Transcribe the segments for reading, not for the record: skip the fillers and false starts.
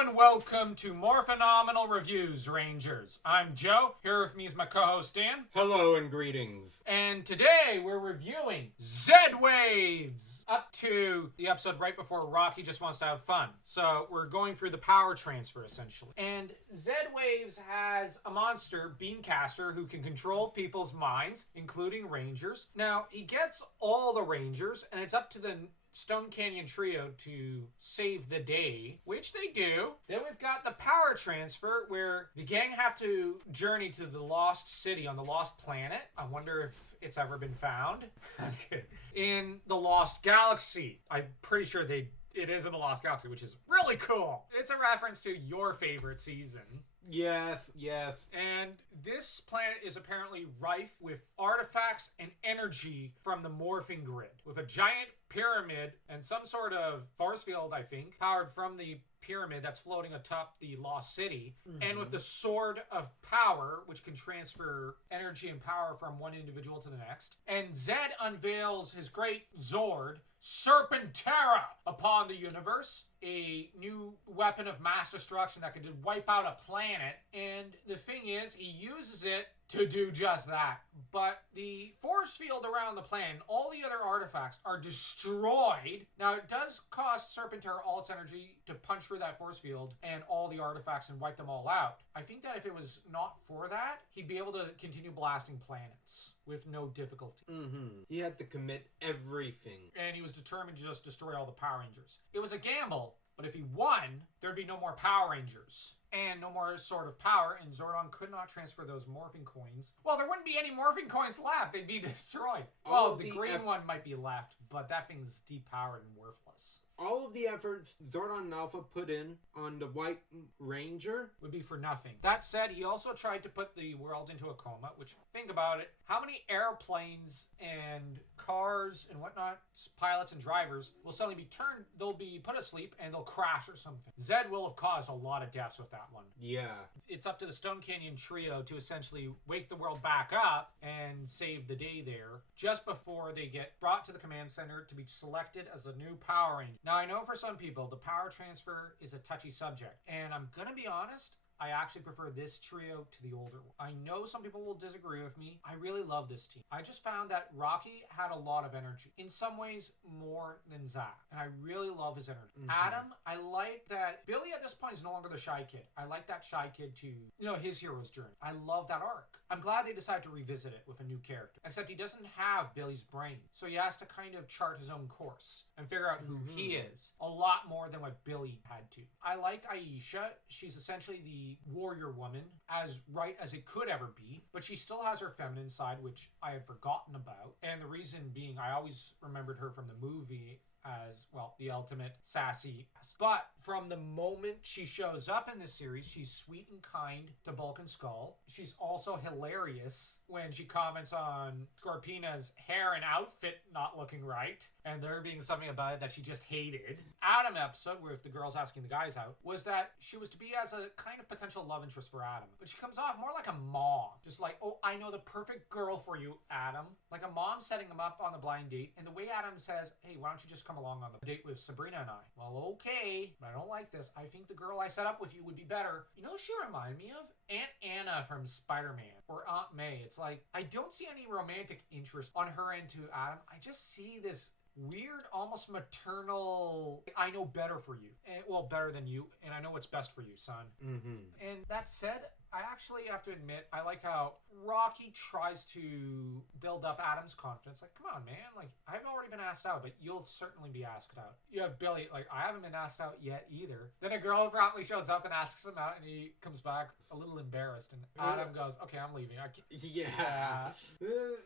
and welcome to Morphenomenal Reviews, Rangers. I'm Joe. Here with me is my co-host Dan. Hello and greetings. And today we're reviewing Zedd Waves, up to the episode right before Rocky just wants to have fun. So we're going through the power transfer, essentially. And Zedd Waves has a monster, Beancaster, who can control people's minds, including Rangers. Now, he gets all the Rangers, and it's up to the Stone Canyon Trio to save the day, which they do. Then we've got the power transfer where the gang have to journey to the lost city on the lost planet. I wonder if it's ever been found. In the lost galaxy. I'm pretty sure it is in the lost galaxy, which is really cool. It's a reference to your favorite season. Yes. And this planet is apparently rife with artifacts and energy from the morphing grid, with a giant pyramid and some sort of force field, I think, powered from the pyramid that's floating atop the lost city, and with the sword of power, which can transfer energy and power from one individual to the next. And Zedd unveils his great Zord, Serpentera, upon the universe, a new weapon of mass destruction that could wipe out a planet. And the thing is, he uses it to do just that. But the force field around the planet, all the other artifacts, are destroyed. Now, it does cost Serpentera all its energy to punch through that force field and all the artifacts and wipe them all out. I think that if it was not for that, he'd be able to continue blasting planets with no difficulty. He had to commit everything. And he was determined to just destroy all the Power Rangers. It was a gamble, but if he won, there'd be no more Power Rangers. And no more Sword of Power, and Zordon could not transfer those morphing coins. Well, there wouldn't be any morphing coins left. They'd be destroyed. Well, the green one might be left, but that thing's depowered and worthless. All of the efforts Zordon and Alpha put in on the White Ranger would be for nothing. That said, he also tried to put the world into a coma, which, think about it, how many airplanes and cars and whatnot, pilots and drivers, will suddenly be turned, they'll be put asleep and they'll crash or something. Zedd will have caused a lot of deaths with that one. Yeah. It's up to the Stone Canyon Trio to essentially wake the world back up and save the day there, just before they get brought to the command center to be selected as the new Power Ranger. Now, I know for some people, the power transfer is a touchy subject, and I'm gonna be honest, I actually prefer this trio to the older one. I know some people will disagree with me. I really love this team. I just found that Rocky had a lot of energy. In some ways, more than Zach. And I really love his energy. Adam, I like that Billy at this point is no longer the shy kid. I like that shy kid to, his hero's journey. I love that arc. I'm glad they decided to revisit it with a new character. Except he doesn't have Billy's brain. So he has to kind of chart his own course and figure out who he is. A lot more than what Billy had to. I like Aisha. She's essentially the warrior woman, as right as it could ever be, but she still has her feminine side, which I had forgotten about. And the reason being, I always remembered her from the movie as, well, the ultimate sassy. But from the moment she shows up in this series, she's sweet and kind to Bulk and Skull. She's also hilarious when she comments on Scorpina's hair and outfit not looking right, and there being something about it that she just hated. Adam episode, with the girls asking the guys out, was that she was to be as a kind of potential love interest for Adam. But she comes off more like a mom. Just like, oh, I know the perfect girl for you, Adam. Like a mom setting him up on the blind date, and the way Adam says, hey, why don't you just come along on the date with Sabrina and I? Well, okay, but I don't like this. I think the girl I set up with you would be better. You know who she reminded me of? Aunt Anna from Spider-Man, or Aunt May. It's like, I don't see any romantic interest on her end to Adam. I just see this weird, almost maternal, I know better for you. Well, better than you, and I know what's best for you, son. And that said, I actually have to admit, I like how Rocky tries to build up Adam's confidence. Like, come on, man. Like, I've already been asked out, but you'll certainly be asked out. You have Billy, like, I haven't been asked out yet either. Then a girl promptly shows up and asks him out, and he comes back a little embarrassed. And Adam goes, okay, I'm leaving. Yeah.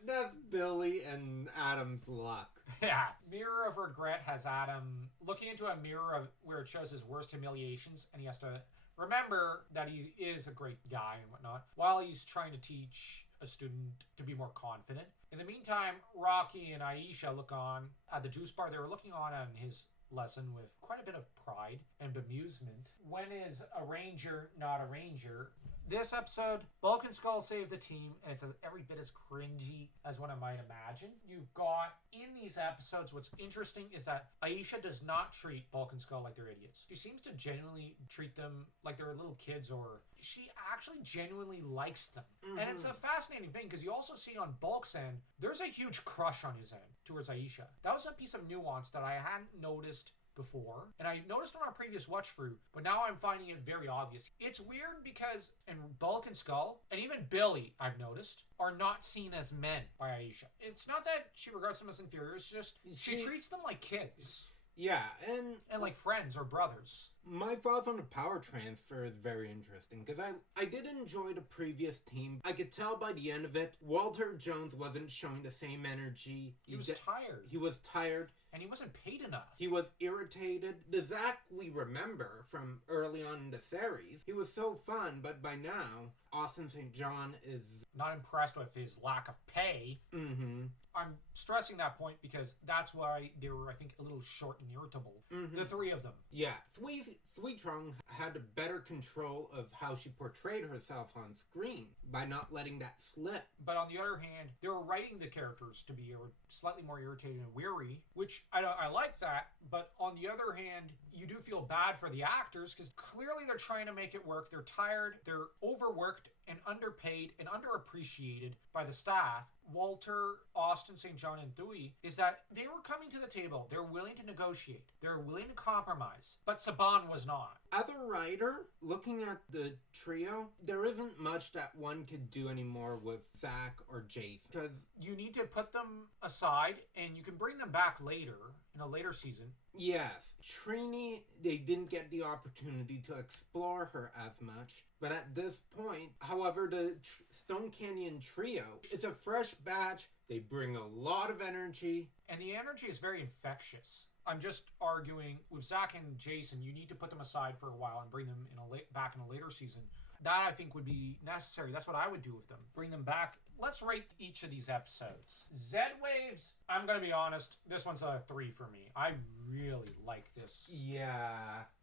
That's Billy and Adam's luck. Yeah. Mirror of Regret has Adam looking into a mirror of where it shows his worst humiliations, and he has to remember that he is a great guy and whatnot, while he's trying to teach a student to be more confident. In the meantime, Rocky and Aisha look on at the juice bar. They were looking on his lesson with quite a bit of pride and bemusement. When is a ranger not a ranger? This episode, Bulk and Skull save the team, and it's every bit as cringy as what I might imagine. You've got, in these episodes, what's interesting is that Aisha does not treat Bulk and Skull like they're idiots. She seems to genuinely treat them like they're little kids, or she actually genuinely likes them. Mm-hmm. And it's a fascinating thing, because you also see on Bulk's end, there's a huge crush on his end towards Aisha. That was a piece of nuance that I hadn't noticed before, and I noticed on our previous watch through, but now I'm finding it very obvious. It's weird because in Bulk and Skull, and even Billy, I've noticed, are not seen as men by Aisha. It's not that she regards them as inferior, it's just she treats them like kids. Yeah, and like friends or brothers. My thoughts on the power transfer is very interesting, because I did enjoy the previous team. I could tell by the end of it, Walter Jones wasn't showing the same energy. He was tired. He was tired. And he wasn't paid enough. He was irritated. The Zach we remember from early on in the series, he was so fun, but by now, Austin St. John is not impressed with his lack of pay. Mm-hmm. I'm stressing that point because that's why they were, I think, a little short and irritable. Mm-hmm. The three of them. Yeah. Sui Trung had a better control of how she portrayed herself on screen by not letting that slip. But on the other hand, they were writing the characters to be slightly more irritated and weary, which I like that. But on the other hand, you do feel bad for the actors because clearly they're trying to make it work. They're tired, they're overworked and underpaid and underappreciated by the staff. Walter, Austin St. John, and Dewey is that they were coming to the table. They're willing to negotiate. They're willing to compromise. But Saban was not. As a writer, looking at the trio, there isn't much that one could do anymore with Zach or Jason. Because you need to put them aside, and you can bring them back later, in a later season. Yes. Trini, they didn't get the opportunity to explore her as much. But at this point, however, the Stone Canyon trio, it's a fresh batch. They bring a lot of energy. And the energy is very infectious. I'm just arguing with Zach and Jason, you need to put them aside for a while and bring them back in a later season. That I think would be necessary. That's what I would do with them. Bring them back. Let's rate each of these episodes. Zedd Waves, I'm going to be honest, this one's a 3 for me. I really like this. Yeah.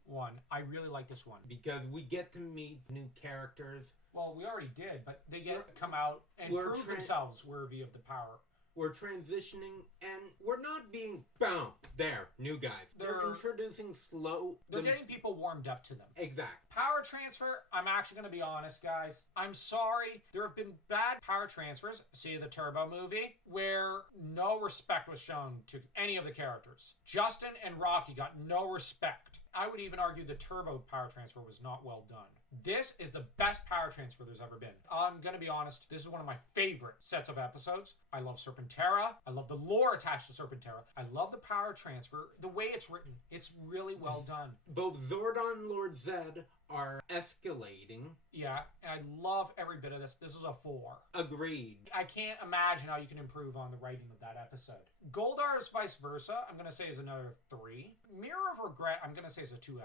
One. I really like this one. Because we get to meet new characters. Well, we already did, but they get to come out and prove themselves worthy of the power. We're transitioning, and we're not being, boom, there, new guys. They're introducing slow. They're getting people warmed up to them. Exactly. Power transfer, I'm actually going to be honest, guys. I'm sorry. There have been bad power transfers, see the Turbo movie, where no respect was shown to any of the characters. Justin and Rocky got no respect. I would even argue the Turbo power transfer was not well done. This is the best power transfer there's ever been. I'm going to be honest, this is one of my favorite sets of episodes. I love Serpentera. I love the lore attached to Serpentera. I love the power transfer. The way it's written, it's really well done. Both Zordon and Lord Zedd are escalating. Yeah, and I love every bit of this. This is a 4. Agreed. I can't imagine how you can improve on the writing of that episode. Goldar's Vice Versa, I'm going to say is another 3. Mirror of Regret, I'm going to say is a 2.5.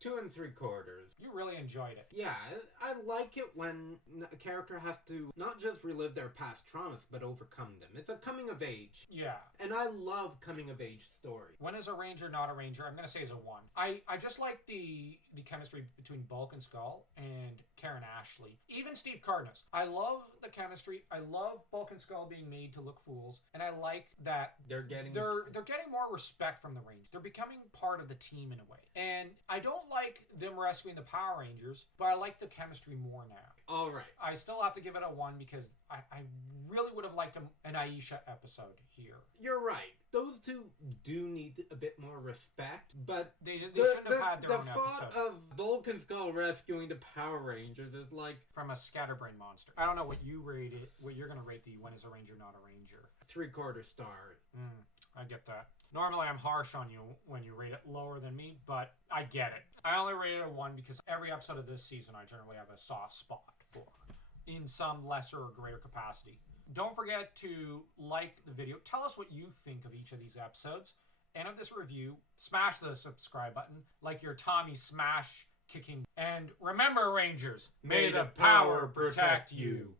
2 3/4. You really enjoyed it. Yeah, I like it when a character has to not just relive their past traumas, but overcome them. It's a coming of age. Yeah. And I love coming of age stories. When is a ranger not a ranger? I'm going to say is a 1. I just like the chemistry between Bulk and Skull and Karen Ashley. Even Steve Cardenas. I love the chemistry. I love Bulk and Skull being made to look fools. And I like that they're getting more respect from the Rangers. They're becoming part of the team in a way. And I don't like them rescuing the Power Rangers, but I like the chemistry more now. All right. I still have to give it a 1 because I really would have liked an Aisha episode here. You're right. Those two do need a bit more respect, but they shouldn't have had their own episode. The thought of Bulk and Skull rescuing the Power Rangers is like... From a scatterbrain monster. I don't know what you rated, what you're going to rate the When is a Ranger Not a Ranger. 3/4 star. I get that. Normally I'm harsh on you when you rate it lower than me, but I get it. I only rated it a 1 because every episode of this season I generally have a soft spot for, in some lesser or greater capacity. Don't forget to like the video. Tell us what you think of each of these episodes and of this review. Smash the subscribe button like your Tommy Smash kicking. And remember, Rangers, may the power protect you.